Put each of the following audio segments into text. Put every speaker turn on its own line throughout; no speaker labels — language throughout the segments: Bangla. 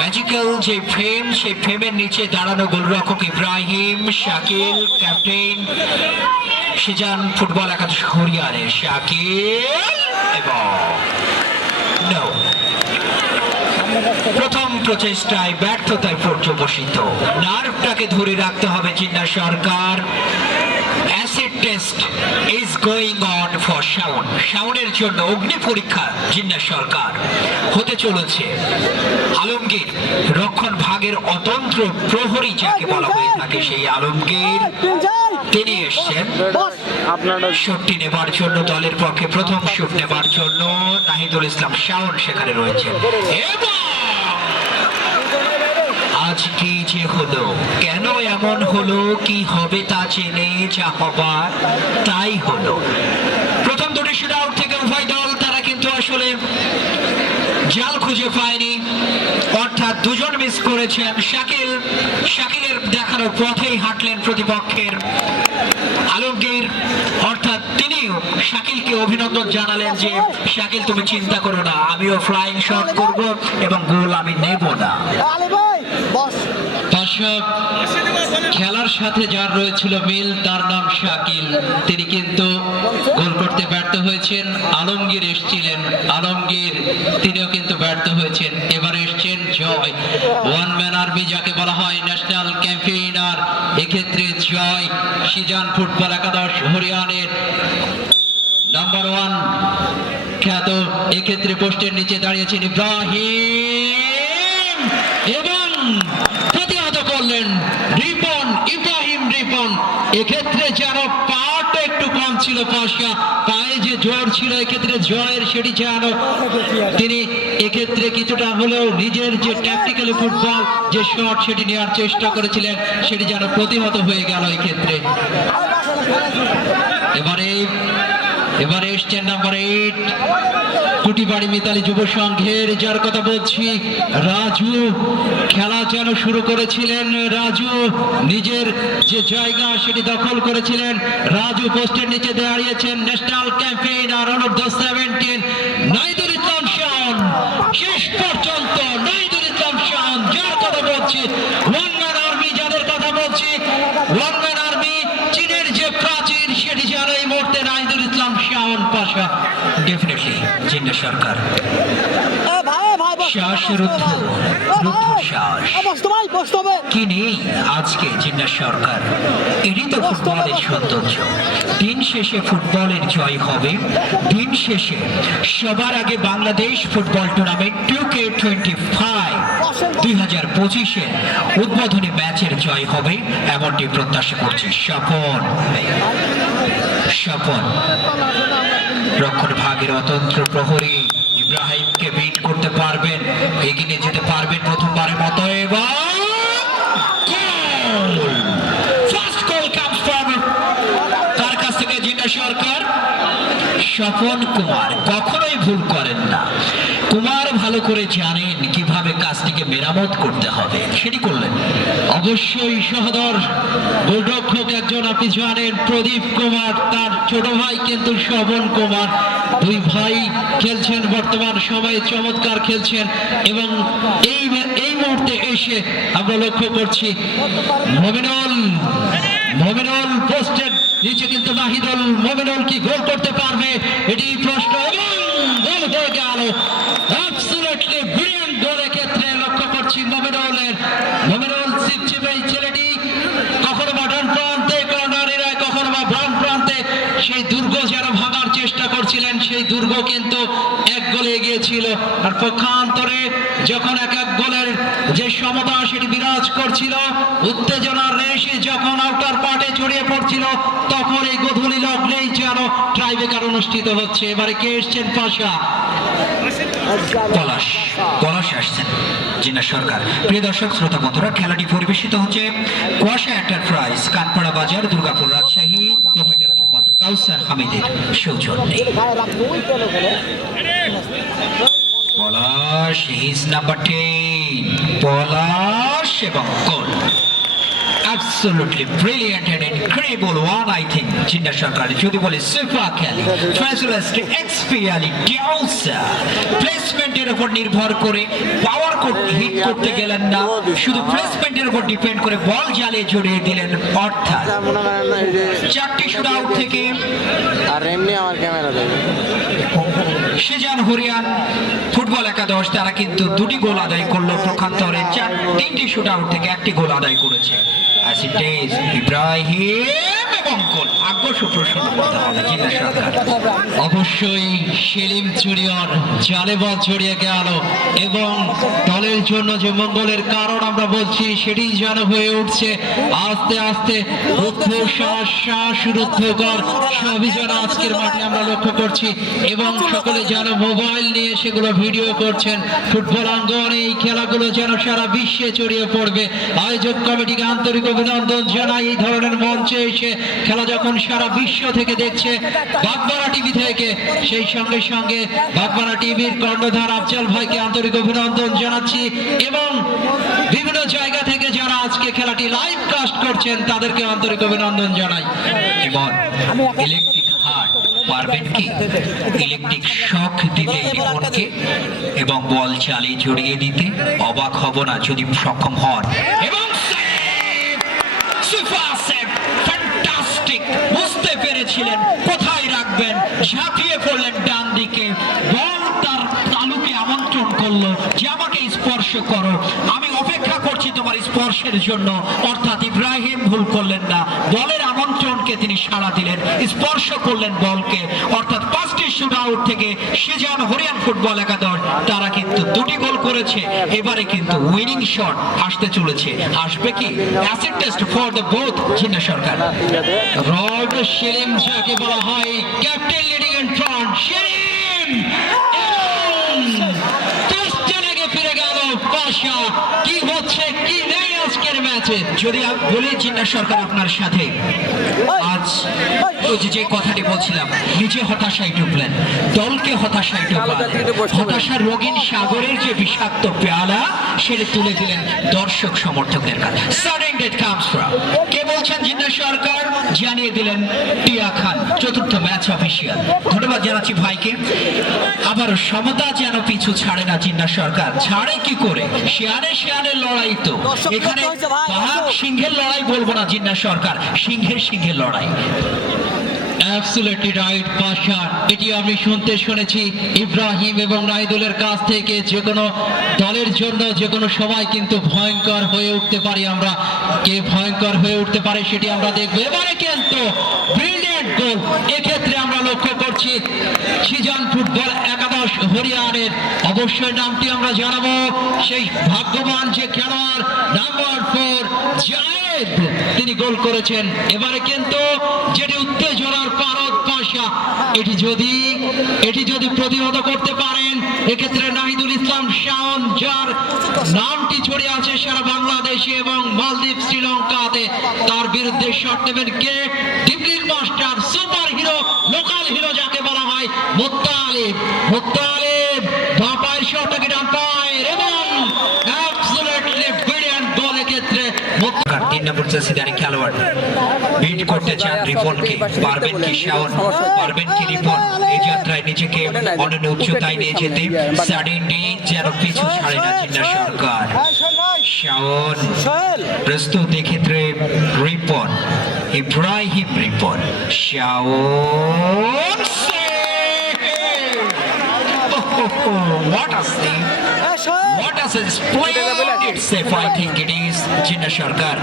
ম্যাজিক্যাল যে ফ্রেম সেই ফ্রেমের নিচে দাঁড়ানো গোলরক্ষক ইব্রাহিম, শাকিল, ক্যাপ্টেন, সিজান ফুটবল একাদশ হরিয়ানের শাকিল এবং প্রথম প্রচেষ্টায় ব্যর্থতায় পর্যবসিত। নার্ভটাকে ধরে রাখতে হবে Jinna Sarkar. Acid test is going on for Shaon শাওনের জন্য অগ্নি পরীক্ষা জিন্না সরকার। হতে চলেছে। আলমগীর, রক্ষণ ভাগের অতন্ত্র প্রহরী যাকে বলা হয়ে থাকে সেই আলমগীর, তিনি এসছেন। শটটি নেবার জন্য, দলের পক্ষে প্রথম শুট নেবার জন্য নাহিদুল ইসলাম, শাওন সেখানে রয়েছেন। এবং আজ যে হলো, কেন এমন হলো, কি হবে তা জেনে যা হবার তাই হলো। প্রথম দুটি শুট থেকে উভয় দল, তারা কিন্তু আসলে জাল খুঁজে পায়নি। অর্থাৎ দুজন মিস করেছেন শাকিল। শাকিলের দেখানো পথেই হাঁটলেন প্রতিপক্ষের আলমগীর। তিনিও শাকিলকে অভিনন্দন জানালেন যে শাকিল তুমি চিন্তা করো না আমিও ফ্লাইং শট করব এবং গোল আমি নেব না।
দর্শক খেলার সাথে যার রয়েছিল মিল তার নাম শাকিল। তিনি কিন্তু গোল করতে ব্যর্থ হয়েছেন আলমগীর এসেছিলেন আলমগীর তিনিও কিন্তু ব্যর্থ হয়েছেন। এবার এসছেন জয়। ওয়ান ম্যান আর্মি যাকে বলা হয় ন্যাশনাল ক্যাম্পেইনার এক্ষেত্রে জয়। সিজান ফুটবল একাদশ হরিয়ানের নাম্বার ওয়ান খ্যাত এক্ষেত্রে পোস্টের নিচে দাঁড়িয়েছেন ইব্রাহিম। এবং প্রতিহত করলেন রিপন, ইব্রাহিম রিপন। এক্ষেত্রে যেন পাটা একটু কম ছিল পাশা পায়ে যে জোর ছিল, এক্ষেত্রে জয়ের সেটি যেন তিনি এক্ষেত্রে কিছুটা হলেও নিজের যে ট্যাকটিক্যালি ফুটবল যে শট সেটি নেওয়ার চেষ্টা করেছিলেন, সেটি যেন প্রতিহত হয়ে গেল এক্ষেত্রে। এবারে এবারে এসছেন নাম্বার এইট কুটিবাড়ি মিতালি যুব সংঘের, যার কথা বলছি, রাজু, খেলা যেন শুরু করেছিলেন, রাজু, নিজের যে জায়গা সেটি দখল করেছিলেন, রাজু পোস্টের নিচে দাঁড়িয়েছেন ন্যাশনাল ক্যাম্পেইন আর অনূর্ধ্ব সেভেন্টিন নাইদুল ইসলাম শান শেষ পর্যন্ত নাইদুল ইসলাম শান যার কথা বলছি ওয়ান ম্যান আর্মি যাদের কথা বলছি ওয়ান ম্যান আর্মি চীনের যে প্রাচীর সেটি যেন এই মুহূর্তে নাইদুল ইসলাম শাওন পাশা
ডেফিনেটলি জিন্না সরকার।
এ ভাই ভাই বস
শ্বাস রুদ্ধ রুদ্ধ শ্বাস
এ বস তো ভাই বস তো হবে
কি নেই আজকে জিন্না সরকার? এরই তো ফুটবলের সৌন্দর্য। দিন শেষে ফুটবলের জয় হবে। দিন শেষে সবার আগে Bangladesh football tournament two K twenty five দুই হাজার পঁচিশে উদ্বোধনী ম্যাচের জয় হবে এমনটি প্রত্যাশা করছি। স্বপন। স্বপন। রক্ষণ ভাগের অতন্ত্র প্রহরী ইব্রাহিমকে বিট করতে পারবেন, এগিয়ে যেতে পারবেন প্রথমবারের মতো। এবং তার কাছ থেকে? সরকার? স্বপন কুমার। কখনোই ভুল করেন না। কুমার ভালো করে জানেন কীভাবে কাজটিকে মেরামত করতে হবে। সেটি করলেন।
অবশ্যই সহদর, গোলরক্ষক একজন, আপনি জানেন, প্রদীপ কুমার, তার ছোট ভাই কিন্তু শোভন কুমার। দুই ভাই খেলছেন, বর্তমান সময়ে চমৎকার খেলছেন এবং এই এই মুহূর্তে এসে আমরা লক্ষ্য করছি, মমিনুল মমিনুল পোস্টের নিচে কিন্তু নাহিদুল, মমিনুল কি গোল করতে পারবে? এটি প্রশ্ন এবং গোল হয়ে গেল অ্যাবসলিউটলি ব্রিলিয়ান্ট গোল ক্ষেত্রে লক্ষ্য করছি মমিনুলের মমিনুল সিপচিপ এই ছেলেটি কখনো বা ডান প্রান্তে কর্নারের কখনো বা বাম প্রান্তে সেই দুর্গ যেন ভাঙার চেষ্টা করছিলেন সেই দুর্গ কিন্তু এক গোলে এগিয়েছিল আর পক্ষান্তরে যখন এক এক গোলের যে সমতা সেটি বিরাজ করছিল, উত্তেজনার রেশে যখন আউটার পার্টে ছড়িয়ে পড়ছিল, তখন এই গধূলি লগ্নেই যেন ট্রাইবেকার অনুষ্ঠিত হচ্ছে। এবারে কে এসছেন পাশা?
পলাশ। পলাশ আসছেন। জিনা সরকার। প্রিয় দর্শক, শ্রোতা বন্ধুরা, খেলাটি পরিবেশিত হচ্ছে কুয়াশা এন্টারপ্রাইজ কানপাড়া বাজার, দুর্গাপুর রাজশাহী কাউসার হামিদের সৌজন্যে। পলাশ নাম্বার টেন পলাশ এবং গোল Absolutely brilliant and incredible one, I think. চিন্তা সরকার যদি বলে সুফা খেলি ফ্যাসুলাস্ট এক্সপিয়ালি ডিউসা প্লেসমেন্টের উপর নির্ভর করে পাওয়ার হিট করতে গেলেন না। শুধু প্লেসমেন্টের উপর ডিপেন্ড করে বল জালে জড়িয়ে দিলেন অর্থাৎ চারটি শুট আউট থেকে
আর এমনি আমার ক্যামেরা দেবে।
সেজান হরিয়ান ফুটবল একাদশ তারা কিন্তু দুটি গোল আদায় করল প্রখান্তরে। চার তিনটি শুট আউট থেকে একটি গোল আদায় করেছে। Is, ইব্রাহিম এবং সরকার
অবশ্যই সেলিম চুরিয়র জালে বল গেল এবং দলের জন্য যে মঙ্গলের কারণ আমরা বলছি, সেটি যেন হয়ে উঠছে। আস্তে আস্তে আজকের মাঠে আমরা লক্ষ্য করছি এবং সকলে যেন মোবাইল নিয়ে সেগুলো ভিডিও করছেন। ফুটবল অঙ্গনে এই খেলাগুলো যেন সারা বিশ্বে ছড়িয়ে পড়বে। আয়োজক কমিটিকে আন্তরিক অভিনন্দন জানাই। এই ধরনের মঞ্চে এসে খেলা যখন সারা বিশ্ব থেকে দেখছে বাগবাড়া টিভি থেকে। সেই সঙ্গে সঙ্গে বাগবাড়া টিভির কর্ণধার আফজাল ভাইকে আন্তরিক অভিনন্দন জানাচ্ছি এবং বিভিন্ন জায়গা থেকে যারা আজকে খেলাটি লাইভ কাস্ট করছেন তাদেরকে আন্তরিক অভিনন্দন জানাই।
এবং ইলেকট্রিক হার্ট পারবেন কি? ইলেকট্রিক শক দিতে রিমোটকে এবং বল চালিয়ে জড়িয়ে দিতে অবাক হব না যদি সক্ষম হন। এবং পেরেছিলেন কোথায় রাখবেন? ঝাঁপিয়ে পড়লেন ডান দিকে। বল তার তালুকে আমন্ত্রণ করল, যে আমাকে স্পর্শ করো। আমি অপেক্ষা তোমার স্পর্শের জন্য। অর্থাৎ ইব্রাহিম ভুল করলেন না। বলের আমন্ত্রণকে তিনি সাড়া দিলেন। স্পর্শ করলেন বলকে। অর্থাৎ পাঁচটি শুট আউট থেকে সেজান হরিয়ান ফুটবল একাদশ, তারা কিন্তু দুটি গোল করেছে। এবারে কিন্তু উইনিং শট আসতে চলেছে। আসবে কি? Acid test for the both Jinna Sarkar.
Rod Selim যাকে বলা হয় captain leading in front Selim! তোস্টেনাকে ফিরে গেল পাশা। কি হচ্ছে কি নেই আজকের ম্যাচে
যদি বলি জিন্না সরকার আপনার সাথে। আজ ওই যে কথাটি বলছিলাম নিজে হতাশায় ডুবলেন দলকে হতাশায় ডুবলেন হতাশার রোগীন সাগরের যে বিষাক্ত পেয়ালা সেটা তুলে দিলেন দর্শক সমর্থকদের কাছে। সাডেন ডেট কামস ফ্রম কে বলছেন জিন্না সরকার? জানিয়ে দিলেন টিয়া খান চতুর্থ ম্যাচ অফিসিয়াল ধন্যবাদ জানাচ্ছি ভাইকে। আবার সমতা যেন পিছু ছাড়ে না জিন্না সরকার। ছাড়ে কি করে? শেয়ারে শেয়ারের লড়াই তো। এখানে। সিংহের লড়াই বলব না জিন্না সরকার। সিংহের সিংহের লড়াই।
অ্যাবসলিউটলি রাইট এটি আমি শুনতে শুনেছি ইব্রাহিম এবং নাইদুলের কাছ থেকে। যে কোনো দলের জন্য, যে কোনো কিন্তু ভয়ঙ্কর হয়ে উঠতে পারি আমরা। কে ভয়ঙ্কর হয়ে উঠতে পারে সেটি আমরা এবারে কিন্তু ব্রিলিয়েন্ট গোল এক্ষেত্রে আমরা লক্ষ্য করছি সিজন ফুটবল একাদশ হরিয়ানের। অবশ্যই নামটি আমরা জানাব। সেই ভাগ্যবান যে খেলোয়াড় নাম্বার ফোর জায়েদ তিনি গোল করেছেন। এবারে কিন্তু যেটি উত্তেজনার পারদ পাশা, এটি যদি এটি যদি প্রতিহত করতে পারেন, এক্ষেত্রে নাহিদুল ইসলাম, শাওন যার নামটি ছড়িয়ে আছে সারা বাংলাদেশে এবং মালদ্বীপ, শ্রীলঙ্কাতে। তার বিরুদ্ধে শট নেবেন কে? Dribbling master, super hero, local hero যাকে বলা হয়, মুত্তালিব। মুত্তালিব বাঁ পায়ের শটটাকে ডান পায়ের এবং অ্যাবসলিউটলি ব্রিলিয়ান্ট গোল এক্ষেত্রে
তিন নম্বর জার্সিদারি খেলোয়াড়। বিট করতে চান রিপনকে। পারবেন কি শাওন পারবেন কি রিপন? এই যাত্রায় নিজেকে অনন্য উচ্চতায় নিয়ে যেতে যেন পিছু ছাড়ে না জিন্না সরকার। শাওন প্রস্তুত Ripon Ibrahim Ripon Shaon What a
Sohel
What a splendid save I think it is Jinnah সরকার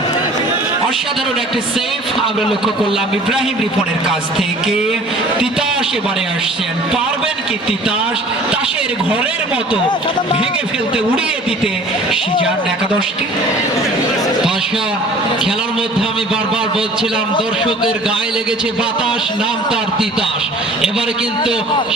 অসাধারণ একটি সেফ আমরা লক্ষ্য করলাম ইব্রাহিম রিপনের কাছ থেকে। তিতাস এবারে আসছেন। পারবেন কি তিতাস? তাসের ঘরের মতো ভেঙে ফেলতে উড়িয়ে দিতে। সিজান একাদশকে।
পাশা খেলার মধ্যে আমি বারবার বলছিলাম, দর্শকের গায়ে লেগেছে বাতাস, নাম তার তিতাস। এবারে কিন্তু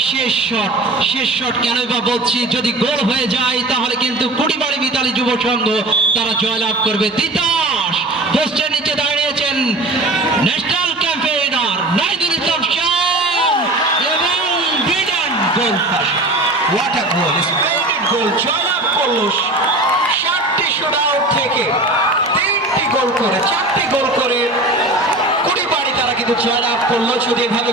শেষ শট শেষ শট কেন বা বলছি, যদি গোল হয়ে যায়, তাহলে কিন্তু কুড়িবাড়ি মিতালি যুব সংঘ তারা জয়লাভ করবে। তিতাস, পোস্টের নিচে দাঁড়িয়েছেন ন্যাশনাল ক্যাম্পেইনার নাইদুল ইসলাম শাহ এবং বিডান গোল পাশা
হোয়াট আ গোল স্প্লেন্ডেড গোল জয়লাভ করল সাতটি শুটআউট থেকে তিনটি গোল আপ কিন্তু করল যদি এভাবে